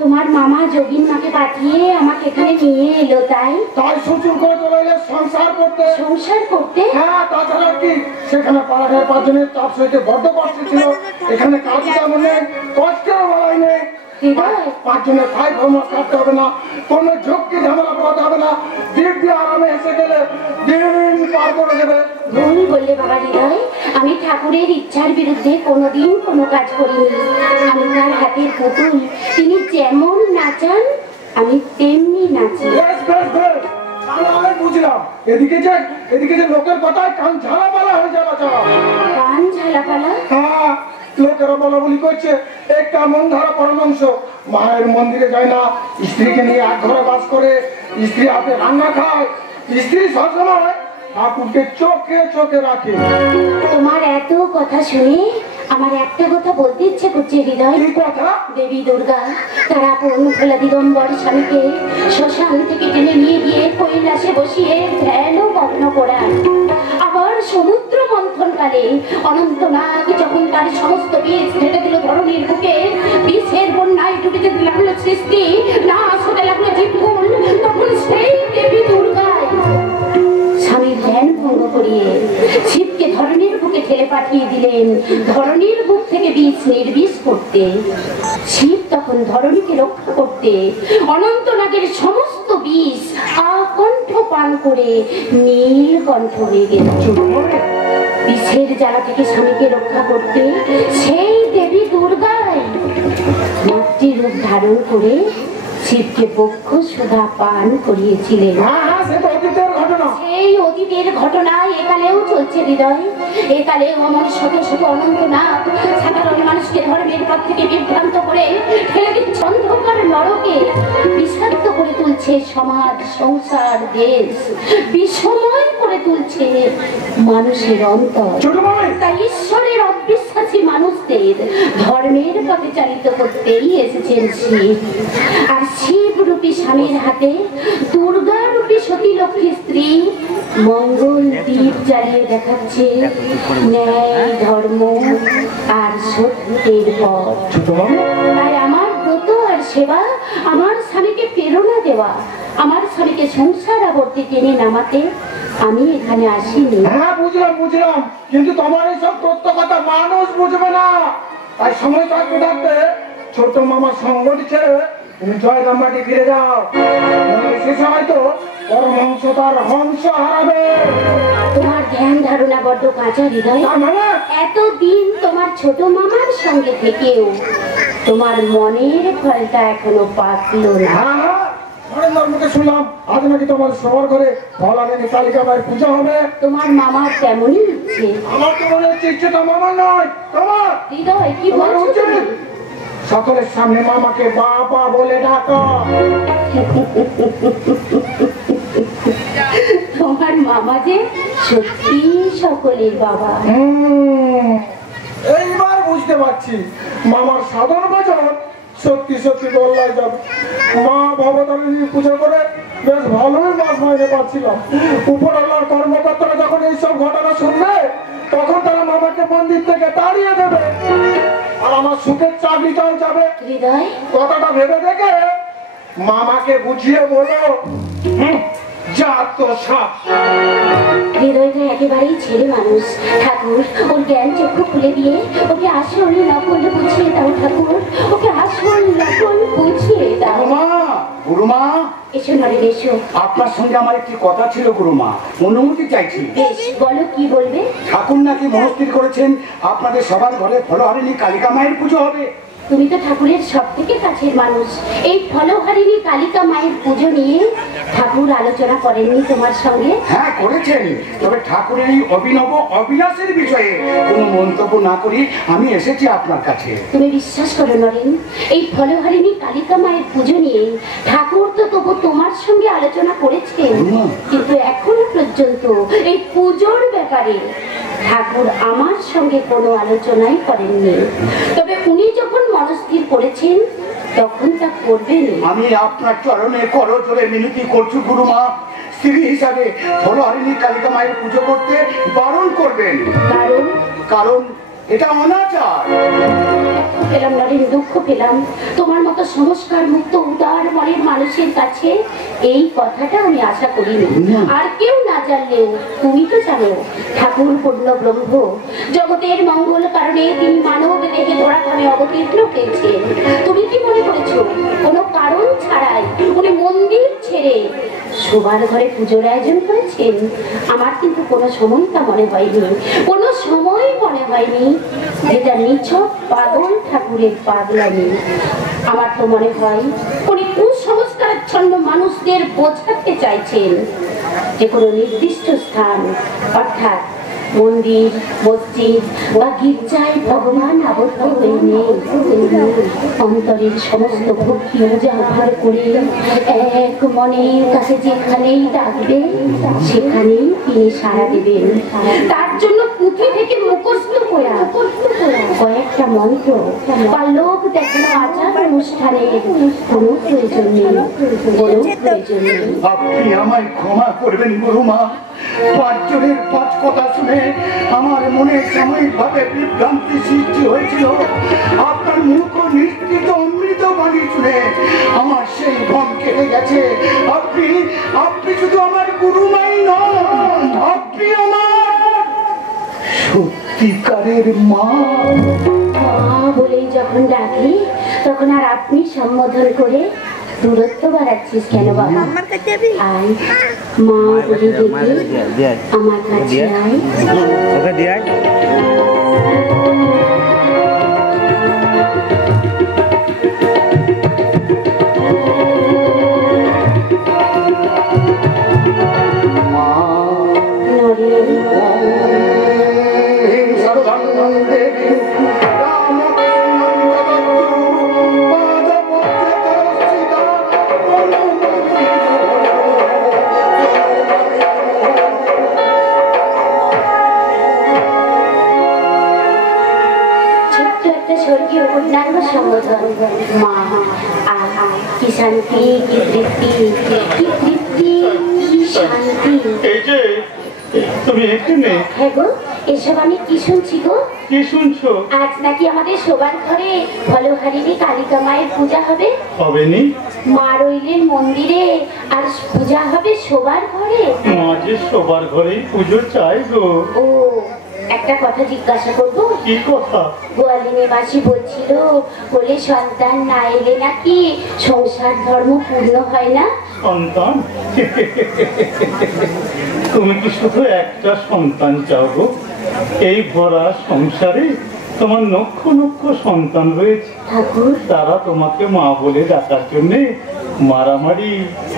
তোমার মামা যোগিন মাকে পাঠিয়ে আমাকে এখানে নিয়ে এলো, তাই তাই শ্বশুর করে চলে এলে সংসার করতে। সংসার করতে? হ্যাঁ, তাছাড়া কি সেখানে পাড়াঘাট পাঁচজনের চাপ সইতে বড্ড কষ্ট ছিল। এখানে কাজ তেমন নেই, কষ্টের বলাই নেই। পাঁচজনের খাই ফরমাস কাটতে হবে না, কোনো ঝক্কি ঝামেলা করাতে হবে না, দিক দিয়ে আরামে এসে গেলে দিন পার করে দেবে। ভুল বললে বাবা হৃদয়, আমি ঠাকুরের ইচ্ছার বিরুদ্ধে কোনোদিন কোনো কাজ করিনি। আমি তার হাতের পুতুল, তিনি যেমন নাচান আমি তেমনি নাচি। বুঝলাম, এদিকে যে লোকের কথায় কান ঝালাপালা হয়ে যাওয়া। কান ঝালাপালা? হ্যাঁ, লোকেরা বলা বলি করছে একটা মন ধারা পরমাংশ মায়ের মন্দিরে যায় না, স্ত্রীকে নিয়ে এক ঘরে বাস করে, স্ত্রী হাতে রান্না খায়, স্ত্রী সবসময় ঠাকুরকে চোখে চোখে রাখে। তোমার এত কথা শুনে আমার একটা কথা বলতে ইচ্ছে করছে হৃদয়। কি কথা? দেবী দুর্গা তার আপন ভোলা দিগম্বর স্বামীকে শ্মশান থেকে টেনে নিয়ে গিয়ে কৈলাসে বসিয়ে ধ্যান ও মগ্ন করান। আবার সমুদ্র মন্থন কালে অনন্তনাগ যখন তার সমস্ত বীজ ঢেলে দিল ধরণীর বুকে, বিষের বন্যায় ডুবে যেতে লাগলো সৃষ্টি, না আসতে লাগলো জীবন, তখন সেই দেবী দুর্গায় স্বামীর ধ্যান ভঙ্গ করিয়ে শিবকে ধরণীর বুকে ঠেলে পাঠিয়ে দিলেন ধরণীর বুক থেকে বীজ নির্বীজ করতে। শিব তখন ধরণীকে রক্ষা করতে অনন্তনাগের সমস্ত বীজ আকণ্ঠ পান করে নীলকণ্ঠ হয়ে গেল। বিষের জ্বালা থেকে স্বামীকে রক্ষা করতে সেই দেবী দুর্গায় মাতৃরূপ ধারণ করে শিবকে বক্ষ সুধা পান করিয়েছিলেন। সেই অতীতের ঘটনা একালেও চলছে হৃদয়। একালেও আমার শত শত অনন্তনাগ সাধারণ মানুষকে ধর্মের পথ থেকে বিভ্রান্ত করে ঠেলে দিচ্ছে অন্ধকার নরকে, বিষাক্ত করে তুলছে সমাজ, সংসার, দেশ, বিষময় করে তুলছে মানুষের অন্তর। তাই ঈশ্বরের অবিশ্বাসী মানুষদের ধর্মের পথে চালিত করতেই এসেছেন শিব। আর শিব রূপী স্বামীর হাতে দুর্গা রূপী সতী লক্ষ্মী স্ত্রী মঙ্গল দ্বীপ জ্বালিয়ে দেখাচ্ছে ন্যায়, ধর্ম আর সত্যের পথ। তাই আমার ব্রত আর সেবা আমার স্বামীকে প্রেরণা দেওয়া, আমার স্বামীকে সংসার আবর্তে টেনে নামাতে আমি এখানে আসিনি। হ্যাঁ, বুঝলাম, কিন্তু তোমার এইসব তথ্য কথা মানুষ বুঝবে না। তাই সময় থাকতে থাকতে ছোট মামার সঙ্গ ছেড়ে তুমি জয়রামবাটি ফিরে যাও। সে সময় তো পরমহংস তার হংস হারাবে। তোমার ধ্যান ধারণা বড্ড কাঁচা হৃদয়। এতদিন তোমার ছোট মামার সঙ্গে থেকেও তোমার মনের ফলটা এখনো পাকলো না। হ্যাঁ, নরেন্দ্র মুখে শুনলাম আজ নাকি তোমার সবার ঘরে ফলানি কালিকা মায়ের পূজা হবে। তোমার মামার তেমনই ইচ্ছে। আমার তো মনে হচ্ছে ইচ্ছেটা মামার নয়, তোমার। হৃদয়, কি তোমার বলছো উচিত তুমি? সকলের সামনে মামাকে বাবা বলে ডাকা। তোমার মামা যে সত্যি সকলের বাবা। এইবার বুঝতে পারছি মামার সাধারণ বাজার সত্যি সত্যি বললাই যাবে। মা ভবতারিণীর পুজো করে বেশ ভালোই মাছ মাইনে পাচ্ছিলাম। উপরওয়ালার কর্মকর্তারা যখন এইসব ঘটনা শুনবে তখন তারা মামাকে মন্দির থেকে তাড়িয়ে দেবে, আর আমার সুখের চাকরিটাও যাবে। হৃদয়, কথাটা ভেবে দেখে মামাকে বুঝিয়ে বলো, যা তো সাপ। হৃদয়টা একেবারেই ছেলে মানুষ। ঠাকুর, ওর জ্ঞান চক্ষু খুলে দিয়ে ওকে আসল নকল বুঝিয়ে দাও। ঠাকুর, ওকে আসল নকল বুঝিয়ে দাও। গুরুমা, এসো নরেন, এসো। আপনার সঙ্গে আমার একটি কথা ছিল গুরুমা, অনুমতি চাইছি। বেশ, বলো কি বলবে। ঠাকুর নাকি মনস্থির করেছেন আপনাদের সবার ঘরে ফলহারিণী কালিকা মায়ের পুজো হবে। তুমি তো ঠাকুরের সব থেকে কাছের মানুষ। এই ফলহারিণী কালিকা মায়ের পুজো নিয়ে ঠাকুর আলোচনা করেননি তোমার সঙ্গে? হ্যাঁ করেছেন, তবে ঠাকুরের এই অভিনব অভিলাষের বিষয়ে কোনো মন্তব্য না করি আমি এসেছি আপনার কাছে। তুমি বিশ্বাস করো নরেন, এই ফলহারিণী কালিকা মায়ের পুজো নিয়ে ঠাকুর তো তবু তোমার সঙ্গে আলোচনা করেছেন, কিন্তু এখনো পর্যন্ত এই পুজোর ব্যাপারে ঠাকুর আমার সঙ্গে কোনো আলোচনাই করেননি। তবে উনি যখন মনস্থির করেছেন তখন তা করবেন। আমি আপনার চরণে করজোড়ে মিনতি করছি গুরুমা, স্ত্রী হিসাবে ফলহারিণী কালিকা মায়ের পুজো করতে বারণ করবেন। কারণ এটা অনাচার। পেলাম নরেন, দুঃখ পেলাম। তোমার মতো সংস্কার মুক্ত উদার মনের মানুষের কাছে এই কথাটা আমি আশা করিনি। আর কেউ না জানলেও তুমি তো জানো, ঠাকুর পূর্ণ ব্রহ্ম, জগতের মঙ্গল কারণে তিনি মানব দেহে ধরাধামে অবতীর্ণ হয়েছেন। তুমি কি মনে করেছো কোনো কারণ ছাড়াই উনি মন্দির ছেড়ে শোবার ঘরে পুজোর আয়োজন করেছেন? আমার কিন্তু কোনো সময় তা মনে হয়নি, কোনো সময় মনে হয়নি যেটা নিছক পাগল ঠাকুরের পাগলামি। আমার তো মনে হয় উনি কুসংস্কারাচ্ছন্ন মানুষদের বোঝাতে চাইছেন যে কোনো নির্দিষ্ট স্থান, অর্থাৎ মন্দির, মসজিদ বা গির্জায় ভগবান আবদ্ধ হয়ে নেই। অন্তরের সমস্ত ভক্তি উজাগর করে এক মনের কাছে যেখানেই ডাকবে সেখানেই তিনি সাড়া দেবেন। তার জন্য পুঁথি থেকে মুখস্থ করা কয়েকটা মন্ত্র বা লোক দেখানো আচার অনুষ্ঠানের কোনো প্রয়োজন নেই, কোনো প্রয়োজন নেই। আপনি আমায় ক্ষমা করবেন গুরুমা, পাঁচজনের পাঁচ কথা শুনে আমার মনে সাময়িকভাবে বিভ্রান্তি সৃষ্টি হয়েছিল। আপনার মুখ ও নিশ্চিত অমৃত বাণী শুনে আমার সেই ভ্রম কেটে গেছে। আপনি শুধু আমার গুরুমাই নন, আপনি আমার সত্যিকারের মা। মা বলেই যখন ডাকি তখন আর আপনি সম্বোধন করে দূরত্ব বাড়াচ্ছিস কেন বাবা? আয় মা বলে ডেকে আমার কাছে আয়। ওকে দিয়ে মা কি শান্তি, কি তৃপ্তি, কি তৃপ্তি, কি শান্তি। এই যে তুমি এখানে, হ্যাঁ গো, এসব আমি কি শুনছি গো? কি শুনছো? আজ নাকি আমাদের শোবার ঘরে ফলহারিণী কালিকা মায়ের পূজা হবে। হবে নি? মা রইলেন মন্দিরে আর পূজা হবে শোবার ঘরে। মাঝে সবার ঘরেই পুজো চাই গো। ও, একটা কথা জিজ্ঞাসা করবো? কি কথা? গোয়ালিনী মাসি বলছিল বলে সন্তান না এলে নাকি সংসার ধর্ম পূর্ণ হয় না। সন্তান? তুমি কি শুধু একটা সন্তান চাও গো এই ভরা সংসারে? তোমার লক্ষ লক্ষ সন্তান রয়েছে, ঠাকুর তারা তোমাকে মা বলে ডাকার জন্যে মারামারি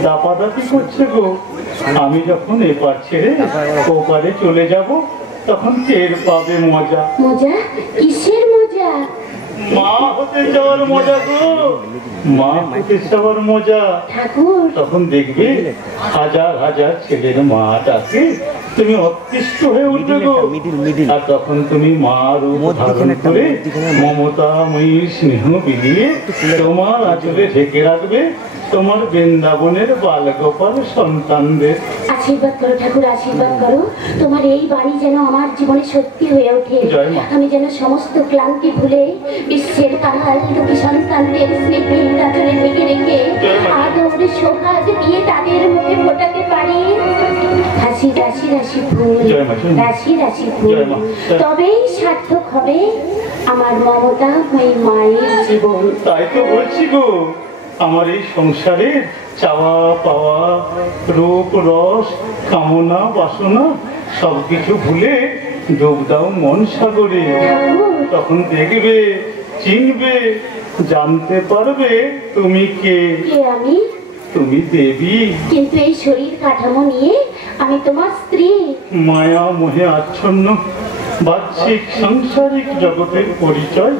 দাপাদাপি করছে গো। আমি যখন এপার ছেড়ে ওপারে চলে যাব, তখন টের পাবে মজা। মজা? কিসের মজা? মা হতে যাওয়ার মজা গো, মা হতে যাওয়ার মজা। ঠাকুর তখন দেখবে হাজার হাজার ছেলের মা ডাকে, তুমি অতিষ্ঠ হয়ে উঠবে গো। আর তখন তুমি মা রূপ ধারণ করে মমতাময়ী স্নেহ বিলিয়ে তোমার আঁচলে ঢেকে রাখবে তোমার বৃন্দাবনের বালগোপাল সন্তানদের। আশীর্বাদ করো ঠাকুর, আশীর্বাদ করো। তোমার এই বাণী যেন আমার জীবনে সত্যি হয়ে ওঠে। জয় মা। আমি যেন সমস্ত ক্লান্তি ভুলে বিশ্বের কাহাল দুঃখী সন্তানদের স্নেহের আঁচলে ঢেকে রেখে আদর সোহাগ দিয়ে তাদের মুখে ফোটাতে পারি হাসি রাশি রাশি ফুল, জয় মা, জয় মা। রাশি রাশি ফুল। জয় মা। তবেই সার্থক হবে আমার মমতা ওই মায়ের জীবন। তাই তো বলছি গো, আমার এই সংসারের চাওয়া পাওয়া রূপ রস কামনা বাসনা সবকিছু ভুলে ডুব দাও মন সাগরে। ঠাকুর তখন দেখবে, চিনবে, জানতে পারবে তুমি কে। কে আমি? তুমি দেবী। কিন্তু এই শরীর কাঠামো নিয়ে আমি তোমার স্ত্রী। মায়া মোহে আচ্ছন্ন বাহ্যিক সাংসারিক জগতের পরিচয়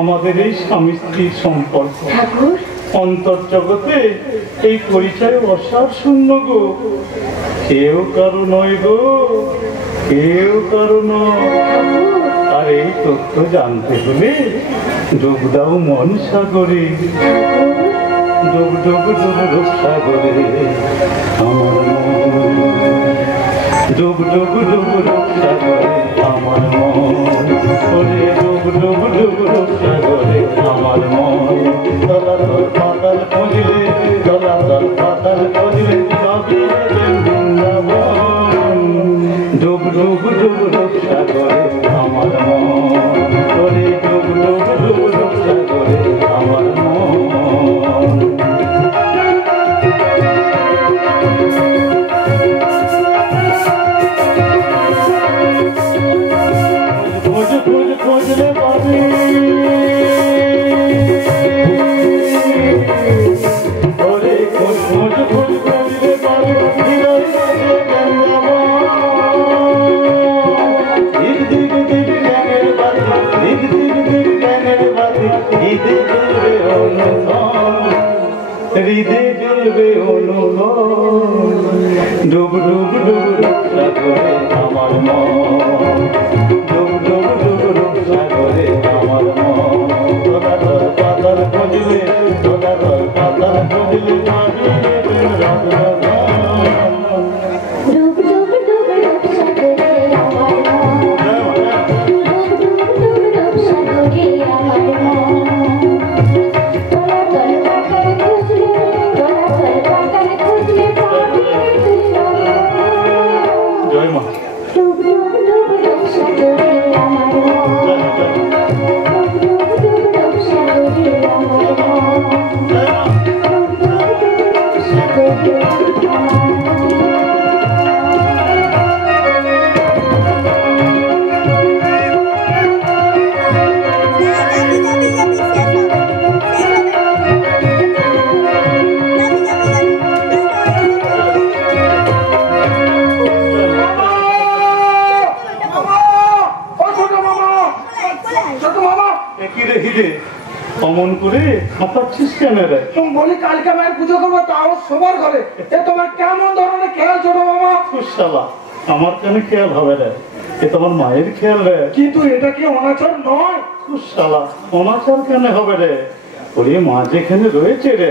আমাদের এই স্বামী স্ত্রীর সম্পর্ক। ঠাকুর অন্তর্জগতে এই পরিচয় অসার শূন্য গো, কেউ কারো নয় গো, কেউ কারো নয়। আর এই তথ্য জানতে হলে ডুব দাও মন সাগরে, ডুব ডুব ডুব ডুব সাগরে আমার মন, ডুব ডুব ডুব ডুব সাগরে আমার মন, ওরে ডুব ডুব ডুব ডুব সাগরে আমার মন। দলাদল পাতাল খুঁজলে, দলাদল পাতাল খুঁজলে সবই বৃন্দাবন। ডুব ডুব ডুব ডুব সাগরে আমার মন, ওরে ডুব ডুব ডুব ডুব সাগরে আমার মন। খোঁজ খোঁজ খোঁজলে পাবি, ওরে খোঁজ খোঁজ খোঁজ খোঁজলে পাবি হৃদয় রাজে বৃন্দাবন। দিক দিক দিক ব্যাঙের বাতি, দিক দিক দিক ব্যাঙের বাতি, হৃদে জ্বলবে অনুদান, হৃদে জ্বলবে অনুদান। ডুব ডুব ডুব ডুব সাগরে আমার মন, ডুব ডুব ডুব ডুব সাগরে আমার মন। দোলাদল পাতাল খুঁজলে, দোলাদল পাতাল খুঁজলে পাবি রাধা। ডুব ডুব ডুব ডুব সাগরে আমার মন, ডুব ডুব ডুব ডুব সাগরে আমার মন। দলাদল পাতাল খুঁজলে, দলাদল পাতাল খুঁজলে পাবি তুই। জয় মা। ডুব ডুব ডুব ডুব সাগরে আমার মন, জয় মা, জয় মা। ডুব ডুব ডুব ডুব সাগরে আমার মন, জয় মা। ডুব ডুব ডুব ডুব সাগরে আমার মন। একই রে হিরে অমন করে হাঁপাচ্ছিস কেন রে? তুমি বলি কালকে মায়ের পুজো করবো, তাও সবার ঘরে। এ তোমার কেমন ধরনের খেয়াল ছোট মামা? শালা, আমার কেন খেয়াল হবে রে? এ তোমার মায়ের খেয়াল রে। কিন্তু এটা কি অনাচার নয়? শালা, অনাচার কেন হবে রে? ওরে মা যেখানে রয়েছে রে।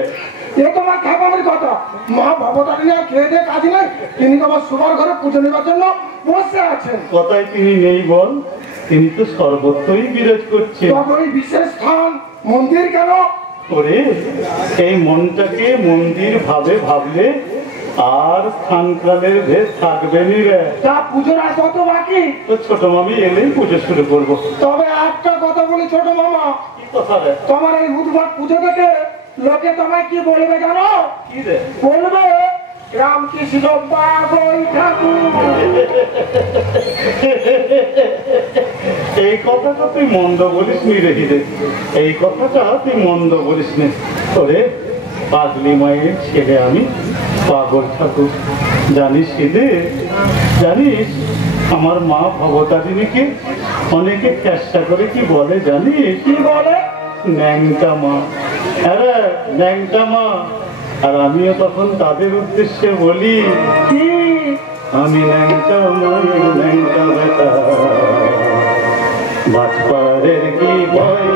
এ তোমার খাবারের কথা। মা ভবতারিণী আর খেয়ে দিয়ে কাজ নাই, তিনি তো আমার সবার ঘরে পুজো নেবার জন্য বসে আছেন। কথায় তিনি নেই বল, তিনি তো সর্বত্রই বিরাজ করছেন। তবে ওই বিশেষ স্থান মন্দির কেন? ওরে এই মনটাকে মন্দির ভাবে ভাবলে আর স্থানকালের ভেদ থাকবে নি রে। তা পুজোর আর কত বাকি? তো ছোট মামি এলেই পুজো শুরু করবো। তবে একটা কথা বলি ছোট মামা, কি কথা রে? তোমার এই উদ্ভট পুজো থেকে লোকে তোমায় কি বলবে জানো? কি রে? বলবে রামকৃষ্ণ পাগল ঠাকুর। এই কথাটা তুই মন্দ বলিস নি রে হিরে, এই কথাটা তুই মন্দ বলিস নি। ওরে পাগলি মায়ের ছেলে আমি, পাগল ঠাকুর। জানিস হিরে, জানিস আমার মা ভবতারিণীকে অনেকে চেষ্টা করে কি বলে জানিস? কি বলে? ন্যাংটা মা। আরে ন্যাংটা মা। আর আমিও তখন তাদের উদ্দেশ্যে বলি, কি? আমি ন্যাংটা মায়ের ন্যাংটা বেটা, বাজপাড়ের কি ভয়